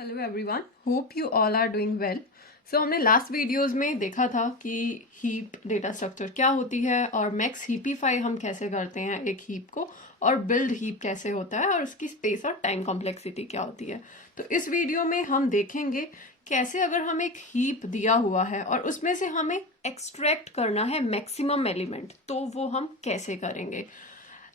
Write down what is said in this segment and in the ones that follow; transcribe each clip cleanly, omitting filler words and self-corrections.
Hello everyone, hope you all are doing well. So हमने last videos में देखा था कि हीप डेटा स्ट्रक्चर क्या होती है और मैक्स हीपीफाई हम कैसे करते हैं एक हीप को, और बिल्ड हीप कैसे होता है और उसकी स्पेस और टाइम कॉम्प्लेक्सिटी क्या होती है। तो इस वीडियो में हम देखेंगे कैसे अगर हम एक हीप दिया हुआ है और उसमें से हमें एक्सट्रैक्ट करना है मैक्सिमम एलिमेंट, तो वो हम कैसे करेंगे।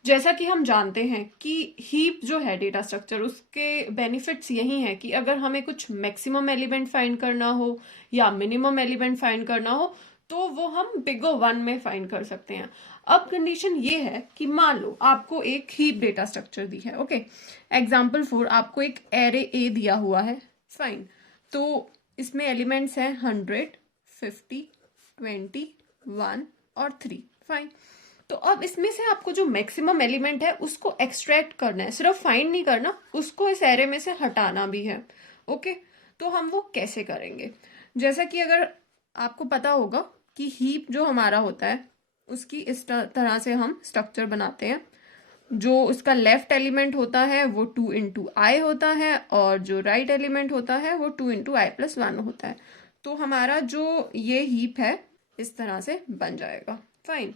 जैसा कि हम जानते हैं कि हीप जो है डेटा स्ट्रक्चर, उसके बेनिफिट्स यही हैं कि अगर हमें कुछ मैक्सिमम एलिमेंट फाइंड करना हो या मिनिमम एलिमेंट फाइंड करना हो तो वो हम बिग ओ वन में फाइंड कर सकते हैं। अब कंडीशन ये है कि मान लो आपको एक हीप डेटा स्ट्रक्चर दी है, ओके। एग्जाम्पल 4, आपको एक एरे ए दिया हुआ है, फाइन। तो इसमें एलिमेंट्स हैं 100, 50, 20, 1 और 3, फाइन। तो अब इसमें से आपको जो मैक्सिमम एलिमेंट है उसको एक्सट्रैक्ट करना है, सिर्फ फाइंड नहीं करना, उसको इस एरे में से हटाना भी है, ओके। तो हम वो कैसे करेंगे। जैसा कि अगर आपको पता होगा कि हीप जो हमारा होता है उसकी इस तरह से हम स्ट्रक्चर बनाते हैं। जो उसका लेफ्ट एलिमेंट होता है वो 2 इंटू आई होता है और जो राइट एलिमेंट होता है वो 2 इंटू आई प्लस 1 होता है। तो हमारा जो ये हीप है इस तरह से बन जाएगा, फाइन।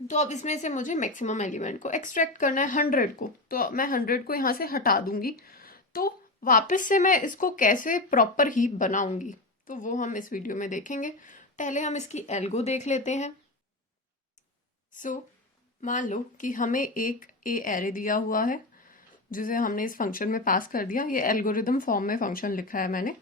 तो अब इसमें से मुझे मैक्सिमम एलिमेंट को एक्सट्रैक्ट करना है 100 को, तो मैं 100 को यहाँ से हटा दूंगी। तो वापस से मैं इसको कैसे प्रॉपर हीप बनाऊंगी, तो वो हम इस वीडियो में देखेंगे। पहले हम इसकी एल्गो देख लेते हैं। सो मान लो कि हमें एक ए एरे दिया हुआ है जिसे हमने इस फंक्शन में पास कर दिया। ये एल्गोरिदम फॉर्म में फंक्शन लिखा है मैंने।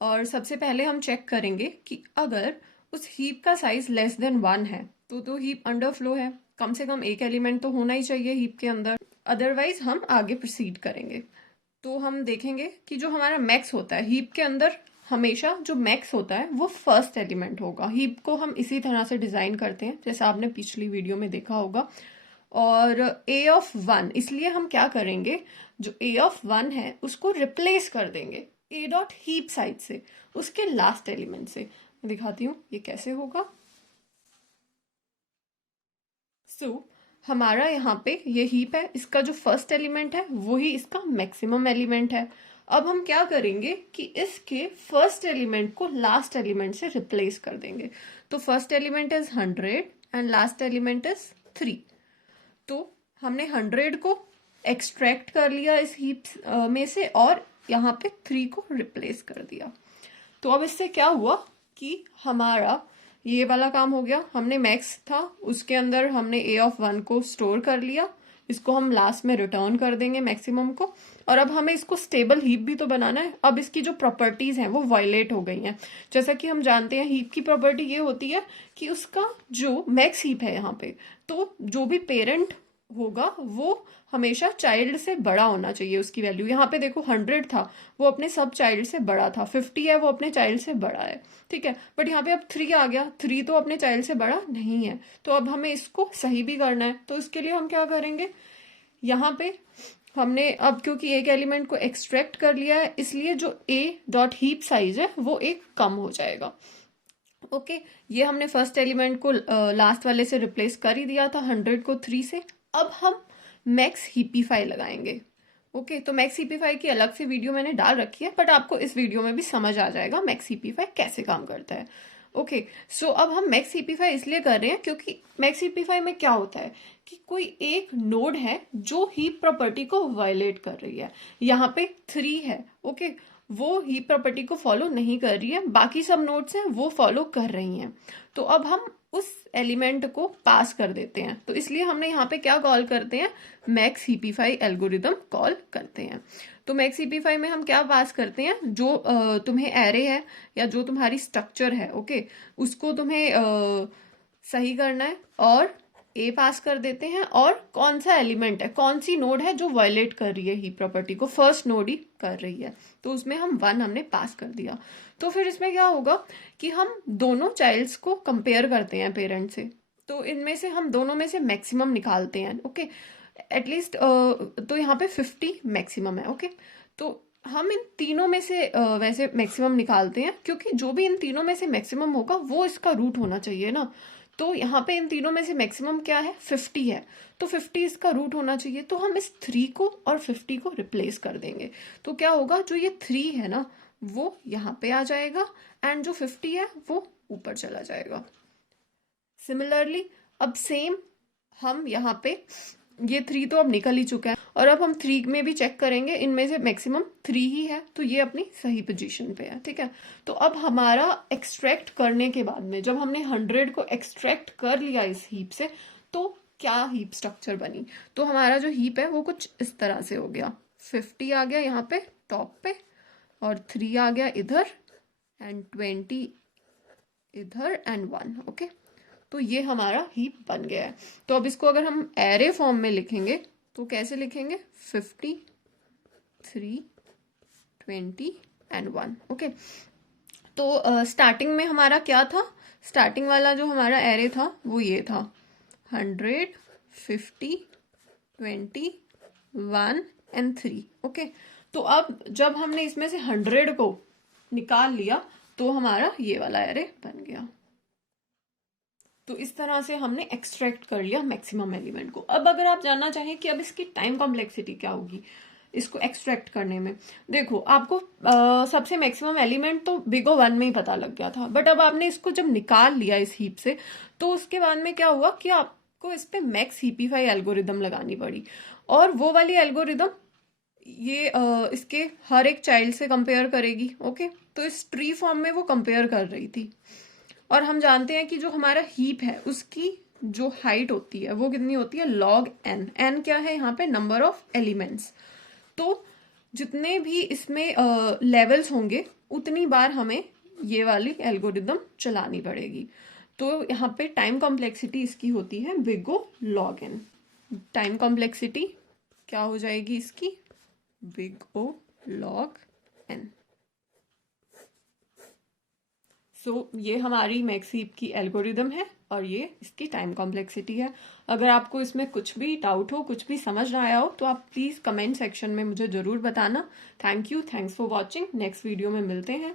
और सबसे पहले हम चेक करेंगे कि अगर उस हीप का साइज लेस देन 1 है तो हीप अंडरफ्लो है। कम से कम एक एलिमेंट तो होना ही चाहिए हीप के अंदर, अदरवाइज हम आगे प्रोसीड करेंगे। तो हम देखेंगे कि जो हमारा मैक्स होता है हीप के अंदर, हमेशा जो मैक्स होता है वो फर्स्ट एलिमेंट होगा। हीप को हम इसी तरह से डिजाइन करते हैं जैसा आपने पिछली वीडियो में देखा होगा। और ए ऑफ 1, इसलिए हम क्या करेंगे, जो ए ऑफ 1 है उसको रिप्लेस कर देंगे ए डॉट हीप साइड से, उसके लास्ट एलिमेंट से। मैं दिखाती हूँ ये कैसे होगा। सो हमारा यहाँ पे ये हीप है, इसका जो फर्स्ट एलिमेंट है वही इसका मैक्सिमम एलिमेंट है। अब हम क्या करेंगे कि इसके फर्स्ट एलिमेंट को लास्ट एलिमेंट से रिप्लेस कर देंगे। तो first element is 100 and last element is 3। तो हमने 100 को एक्सट्रैक्ट कर लिया इस हीप में से और यहाँ पे 3 को रिप्लेस कर दिया। तो अब इससे क्या हुआ कि हमारा ये वाला काम हो गया। हमने मैक्स था उसके अंदर हमने ए ऑफ 1 को स्टोर कर लिया, इसको हम लास्ट में रिटर्न कर देंगे मैक्सिमम को। और अब हमें इसको स्टेबल हीप भी तो बनाना है। अब इसकी जो प्रॉपर्टीज हैं वो वायलेट हो गई हैं। जैसा कि हम जानते हैं हीप की प्रॉपर्टी ये होती है कि उसका जो मैक्स हीप है यहाँ पे, तो जो भी पेरेंट होगा वो हमेशा चाइल्ड से बड़ा होना चाहिए उसकी वैल्यू। यहाँ पे देखो 100 था, वो अपने सब चाइल्ड से बड़ा था। 50 है, वो अपने चाइल्ड से बड़ा है, ठीक है। बट यहाँ पे अब 3 आ गया, 3 तो अपने चाइल्ड से बड़ा नहीं है। तो अब हमें इसको सही भी करना है, तो इसके लिए हम क्या करेंगे, यहाँ पे हमने अब क्योंकि एक एलिमेंट को एक्सट्रैक्ट कर लिया है इसलिए जो ए डॉट हीप साइज है वो एक कम हो जाएगा, ओके। ये हमने फर्स्ट एलिमेंट को लास्ट वाले से रिप्लेस कर ही दिया था 100 को 3 से। अब हम मैक्स हीपीफाई लगाएंगे, ओके। तो मैक्स हीपीफाई की अलग से वीडियो मैंने डाल रखी है, बट आपको इस वीडियो में भी समझ आ जाएगा मैक्स हीपीफाई कैसे काम करता है, ओके। सो अब हम मैक्स हीपीफाई इसलिए कर रहे हैं क्योंकि मैक्स हीपीफाई में क्या होता है कि कोई एक नोड है जो हीप प्रॉपर्टी को वायलेट कर रही है। यहाँ पे 3 है, ओके। वो हीप प्रॉपर्टी को फॉलो नहीं कर रही है, बाकी सब नोड्स हैं वो फॉलो कर रही हैं। तो अब हम उस एलिमेंट को पास कर देते हैं, तो इसलिए हमने यहाँ पे क्या कॉल करते हैं, मैक्स हीपीफाई एल्गोरिदम कॉल करते हैं। तो मैक्स हीपीफाई में हम क्या पास करते हैं, जो तुम्हें एरे है या जो तुम्हारी स्ट्रक्चर है, ओके, उसको तुम्हें सही करना है और ए पास कर देते हैं। और कौन सा एलिमेंट है, कौन सी नोड है जो वायलेट कर रही है हीप प्रॉपर्टी को, फर्स्ट नोड ही कर रही है, तो उसमें हम 1 हमने पास कर दिया। तो फिर इसमें क्या होगा कि हम दोनों चाइल्ड्स को कंपेयर करते हैं पेरेंट से, तो इनमें से हम दोनों में से मैक्सिमम निकालते हैं, ओके। एटलीस्ट तो यहाँ पे 50 मैक्सिमम है, ओके। तो हम इन तीनों में से वैसे मैक्सिमम निकालते हैं क्योंकि जो भी इन तीनों में से मैक्सिमम होगा वो इसका रूट होना चाहिए ना। तो यहाँ पे इन तीनों में से मैक्सिमम क्या है, 50 है, तो 50 इसका रूट होना चाहिए। तो हम इस 3 को और 50 को रिप्लेस कर देंगे। तो क्या होगा, जो ये 3 है ना वो यहाँ पे आ जाएगा एंड जो 50 है वो ऊपर चला जाएगा। सिमिलरली अब सेम हम यहाँ पे ये 3 तो अब निकल ही चुका है और अब हम 3 में भी चेक करेंगे, इनमें से मैक्सिमम 3 ही है, तो ये अपनी सही पोजीशन पे है। ठीक है, तो अब हमारा एक्सट्रैक्ट करने के बाद में जब हमने 100 को एक्सट्रैक्ट कर लिया इस हीप से, तो क्या हीप स्ट्रक्चर बनी। तो हमारा जो हीप है वो कुछ इस तरह से हो गया। 50 आ गया यहाँ पे टॉप पे और 3 आ गया इधर एंड 20 इधर एंड 1। ओके, तो ये हमारा हीप बन गया है। तो अब इसको अगर हम एरे फॉर्म में लिखेंगे तो कैसे लिखेंगे, 50 3 20 एंड 1। ओके, तो स्टार्टिंग में हमारा क्या था, स्टार्टिंग वाला जो हमारा एरे था वो ये था 100 50 20 1 एंड 3। ओके, तो अब जब हमने इसमें से 100 को निकाल लिया तो हमारा ये वाला एरे बन गया। तो इस तरह से हमने एक्सट्रैक्ट कर लिया मैक्सिमम एलिमेंट को। अब अगर आप जानना चाहें कि अब इसकी टाइम कॉम्प्लेक्सिटी क्या होगी इसको एक्सट्रैक्ट करने में, देखो आपको सबसे मैक्सिमम एलिमेंट तो बिग O 1 में ही पता लग गया था, बट अब आपने इसको जब निकाल लिया इस हीप से, तो उसके बाद में क्या हुआ कि आपको इस पे मैक्स हीपीफाई एल्गोरिदम लगानी पड़ी। और वो वाली एल्गोरिदम ये इसके हर एक चाइल्ड से कंपेयर करेगी। ओके, तो इस ट्री फॉर्म में वो कंपेयर कर रही थी। और हम जानते हैं कि जो हमारा हीप है उसकी जो हाइट होती है वो कितनी होती है, log n। n क्या है यहाँ पे, नंबर ऑफ एलिमेंट्स। तो जितने भी इसमें लेवल्स होंगे उतनी बार हमें ये वाली एल्गोरिदम चलानी पड़ेगी। तो यहाँ पे टाइम कॉम्प्लेक्सिटी इसकी होती है big O log n। Time complexity क्या हो जाएगी इसकी, बिग O log n। सो ये हमारी मैक्स हीप की एल्गोरिदम है और ये इसकी टाइम कॉम्प्लेक्सिटी है। अगर आपको इसमें कुछ भी डाउट हो, कुछ भी समझ ना आया हो, तो आप प्लीज़ कमेंट सेक्शन में मुझे ज़रूर बताना। Thank you, thanks for watching. Next video में मिलते हैं।